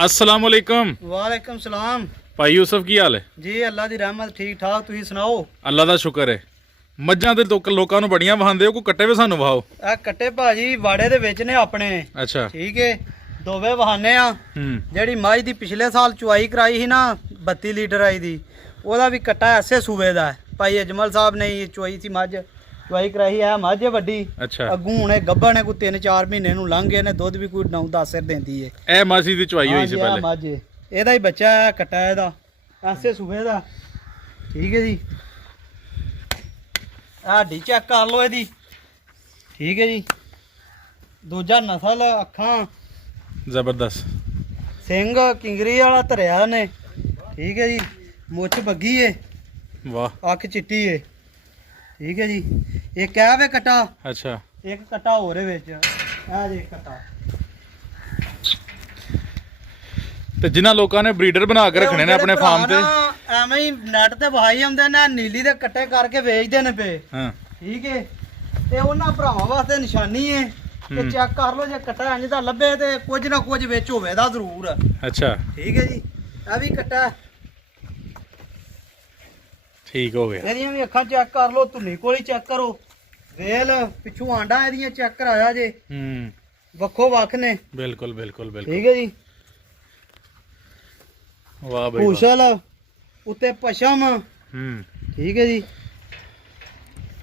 अस्सलाम वालेकुम। वालेकुम सलाम भाई यूसुफ की हाल है जी। अल्लाह दी रहमत ठीक ठाक। तुसीं सुनाओ। अल्लाह ਦਾ ਸ਼ੁਕਰ ਹੈ। ਮੱਝਾਂ ਤੇ ਲੋਕਾਂ ਨੂੰ ਬੜੀਆਂ ਵਹਾਉਂਦੇ ਹੋ, ਕੋਈ ਕੱਟੇ ਵੀ ਸਾਨੂੰ ਵਹਾਓ। ਇਹ ਕੱਟੇ ਭਾਜੀ ਵਾੜੇ ਦੇ ਵਿੱਚ ਨੇ ਆਪਣੇ। ਅੱਛਾ ਠੀਕ ਹੈ, ਦੋਵੇਂ ਵਹਾਨੇ ਆ। ਜਿਹੜੀ ਮੱਝ ਦੀ ਪਿਛਲੇ ਸਾਲ ਚੁਆਈ ਕਰਾਈ ਸੀ ਨਾ 32 ਲੀਟਰ ਆਈ ਦੀ, ਉਹਦਾ ਵੀ ਕੱਟਾ ਐਸੇ ਸੂਬੇ ਦਾ ਹੈ। ਭਾਈ ਅਜਮਲ ਸਾਹਿਬ ਨੇ ਚੁਆਈ ਸੀ ਮੱਝ, ਚੁਆਈ ਕਰਾਈ ਹੈ ਮੱਝ ਵੱਡੀ। ਅੱਛਾ ਅੱਗੂ ਹੁਣੇ ਗੱਭਣ ਨੇ ਕੋਈ 3-4 ਮਹੀਨੇ ਨੂੰ ਲੰਘ ਗਏ ਨੇ, ਦੁੱਧ ਵੀ ਕੋਈ 9-10 ਸਿਰ ਦਿੰਦੀ ਹੈ। ਇਹ ਮਾਸੀ ਦੀ ਚੁਆਈ ਹੋਈ ਸੀ ਪਹਿਲੇ। ਮੱਝ ਇਹਦਾ ਹੀ ਬੱਚਾ ਹੈ, ਕੱਟਾ ਇਹਦਾ ਐਸੇ ਸੂਬੇ ਦਾ। ਠੀਕ ਹੈ ਜੀ, ਹੱਡੀ ਚੈੱਕ ਕਰ ਲਓ ਇਹਦੀ। ਠੀਕ ਹੈ ਜੀ, ਦੂਜਾ ਨਸਲ, ਅੱਖਾਂ ਜ਼ਬਰਦਸਤ, ਸਿੰਘ ਕਿੰਗਰੀ ਵਾਲਾ ਧਰਿਆ ਨੇ। ਠੀਕ ਹੈ ਜੀ, ਮੁੱਛ ਬੱਗੀ ਏ, ਵਾਹ ਅੱਖ ਚਿੱਟੀ ਏ। ਠੀਕ ਹੈ ਜੀ, ਇੱਕ ਇਹ ਵੇ ਕੱਟਾ। ਅੱਛਾ ਇੱਕ ਕੱਟਾ ਹੋਰ ਹੈ ਵਿੱਚ, ਇਹ ਜੇ ਕੱਟਾ। ਤੇ ਜਿਨ੍ਹਾਂ ਲੋਕਾਂ ਨੇ ਬਰੀਡਰ ਬਣਾ ਕੇ ਰੱਖਣੇ ਨੇ ਆਪਣੇ ਫਾਰਮ ਤੇ, ਐਵੇਂ ਹੀ ਨੈਟ ਤੇ ਵਹਾਈ ਆਉਂਦੇ ਨੇ, ਨੀਲੀ ਦੇ ਕੱਟੇ ਕਰਕੇ ਵੇਚਦੇ ਨੇ ਪਏ। ਹਾਂ ਠੀਕ ਹੈ, ਤੇ ਉਹਨਾਂ ਭਰਾਵਾਂ ਵਾਸਤੇ ਨਿਸ਼ਾਨੀ ਹੈ ਕਿ ਚੈੱਕ ਕਰ ਲਓ, ਜੇ ਕੱਟਾ ਇੰਜ ਦਾ ਲੱਭੇ ਤੇ ਕੁਝ ਨਾ ਕੁਝ ਵਿੱਚ ਹੋਵੇਗਾ ਜ਼ਰੂਰ। ਅੱਛਾ ਠੀਕ ਹੈ ਜੀ, ਇਹ ਵੀ ਕੱਟਾ। ਠੀਕ ਹੋ ਗਿਆ। ਇਹਦੀਆਂ ਵੀ ਅੱਖਾਂ ਚੈੱਕ ਕਰ ਲਓ, ਧੁੰਨੀ ਕੋਲੀ ਚੈੱਕ ਕਰੋ, ਵੇਲ ਪਿੱਛੋਂ ਆਂਡਾ ਇਹਦੀਆਂ ਚੈੱਕ ਕਰਾਇਆ ਜੇ, ਵੱਖੋ ਵੱਖ ਨੇ। ਬਿਲਕੁਲ ਬਿਲਕੁਲ ਬਿਲਕੁਲ। ਠੀਕ ਹੈ ਜੀ, ਵਾਹ ਬਈ ਭੂਸ਼ਲ ਉੱਤੇ ਪਸ਼ਮ। ਠੀਕ ਹੈ ਜੀ,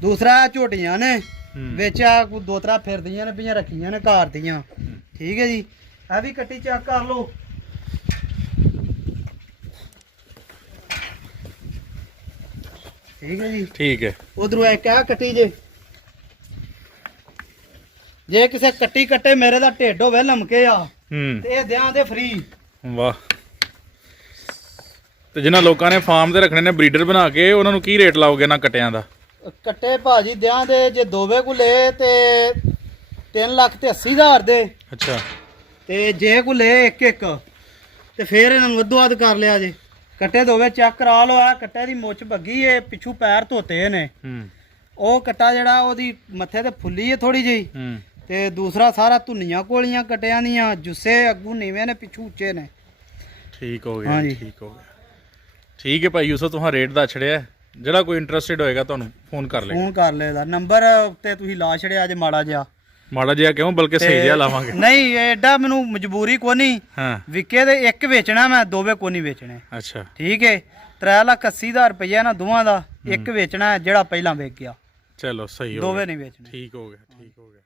ਦੂਸਰਾ ਝੋਟੀਆਂ ਨੇ ਵਿੱਚ, ਕੋਈ 2-3 ਫਿਰਦੀਆਂ ਨੇ ਪਈਆਂ, ਰੱਖੀਆਂ ਨੇ ਘਰ ਦੀਆਂ। ਠੀਕ ਹੈ ਜੀ, ਇਹ ਵੀ ਕੱਟੀ ਚੈੱਕ ਕਰ ਲਓ। ਠੀਕ ਹੈ ਜੀ, ਠੀਕ ਹੈ। ਉਧਰੋਂ ਇੱਕ ਆ ਕੱਟੀ ਜੇ ਕਿਸੇ ਕੱਟੀ ਕੱਟੇ ਮੇਰੇ ਦਾ ਢਿੱਡ ਹੋਵੇ ਲਮਕੇ ਆ ਤੇ ਇਹ ਦਿਆਂ ਦੇ ਫ੍ਰੀ। ਵਾਹ। ਤੇ ਜਿਨ੍ਹਾਂ ਲੋਕਾਂ ਨੇ ਫਾਰਮ ਤੇ ਰੱਖਣੇ ਨੇ ਬਰੀਡਰ ਬਣਾ ਕੇ, ਉਹਨਾਂ ਨੂੰ ਕੀ ਰੇਟ ਲਾਓਗੇ ਨਾ ਕੱਟਿਆਂ ਦਾ? ਕੱਟੇ ਭਾਜੀ ਦਿਆਂ ਦੇ ਜੇ ਦੋਵੇਂ ਕੋ ਲਏ ਤੇ 3,80,000 ਦੇ। ਅੱਛਾ, ਤੇ ਜੇ ਕੋ ਲਏ ਇੱਕ ਤੇ ਫੇਰ ਇਹਨਾਂ ਨੂੰ ਵੱਧੋ ਵੱਧ ਕਰ ਲਿਆ ਜੇ। ਕੱਟੇ ਦੋਵੇਂ ਚੈੱਕ ਕਰਾ ਲਓ। ਆ ਕੱਟੇ ਦੀ ਮੁੱਛ ਬੱਗੀ ਏ, ਪਿੱਛੂ ਪੈਰ ਧੋਤੇ ਨੇ। ਉਹ ਕੱਟਾ ਜਿਹੜਾ ਉਹਦੀ ਮੱਥੇ ਤੇ ਫੁੱਲੀ ਏ ਥੋੜੀ ਜਿਹੀ, ਤੇ ਦੂਸਰਾ ਸਾਰਾ ਧੁੰਨੀਆਂ ਕੋਲੀਆਂ ਕੱਟਿਆਂ ਦੀਆਂ, ਜੁੱਸੇ ਅੱਗੂ ਨੀਵੇਂ ਨੇ, ਪਿੱਛੂ ਉੱਚੇ ਨੇ। ਠੀਕ ਹੋ ਗਿਆ, ਠੀਕ ਹੋ ਗਿਆ। ਠੀਕ ਹੈ ਭਾਈ ਯੂਸੁਫ, ਤੁਹਾਂ ਰੇਟ ਦਾ ਛੜਿਆ। ਜਿਹੜਾ ਕੋਈ ਇੰਟਰਸਟਿਡ ਹੋਏਗਾ ਤੁਹਾਨੂੰ ਫੋਨ ਕਰ ਲਏਗਾ। ਫੋਨ ਕਰ ਲਏਗਾ, ਨੰਬਰ ਉੱਤੇ ਤੁਸੀਂ ਲਾ ਛੜਿਆ ਜੇ ਮਾੜਾ ਜਿਹਾ। ਮਾੜਾ ਜਿਹਾ ਕਿਉਂ, ਬਲਕਿ ਸਹੀ ਜਿਹਾ ਲਾਵਾਂਗੇ। ਨਹੀਂ ਐਡਾ ਮੈਨੂੰ ਮਜਬੂਰੀ ਕੋ ਨਹੀਂ। ਹਾਂ, ਵਿਕੇ ਦੇ ਇੱਕ ਵੇਚਣਾ, ਮੈਂ ਦੋਵੇਂ ਕੋ ਨਹੀਂ ਵੇਚਣੇ। ਅੱਛਾ ਠੀਕ ਹੈ, 3,80,000 ਰੁਪਇਆ ਨਾ ਦੋਵਾਂ ਦਾ। ਇੱਕ ਵੇਚਣਾ ਜਿਹੜਾ ਪਹਿਲਾਂ ਵੇਚ ਗਿਆ। ਚਲੋ ਸਹੀ ਹੋ ਗਿਆ, ਦੋਵੇਂ ਨਹੀਂ ਵੇਚਣੇ। ਠੀਕ ਹੋ ਗਿਆ, ਠੀਕ ਹੋ ਗਿਆ।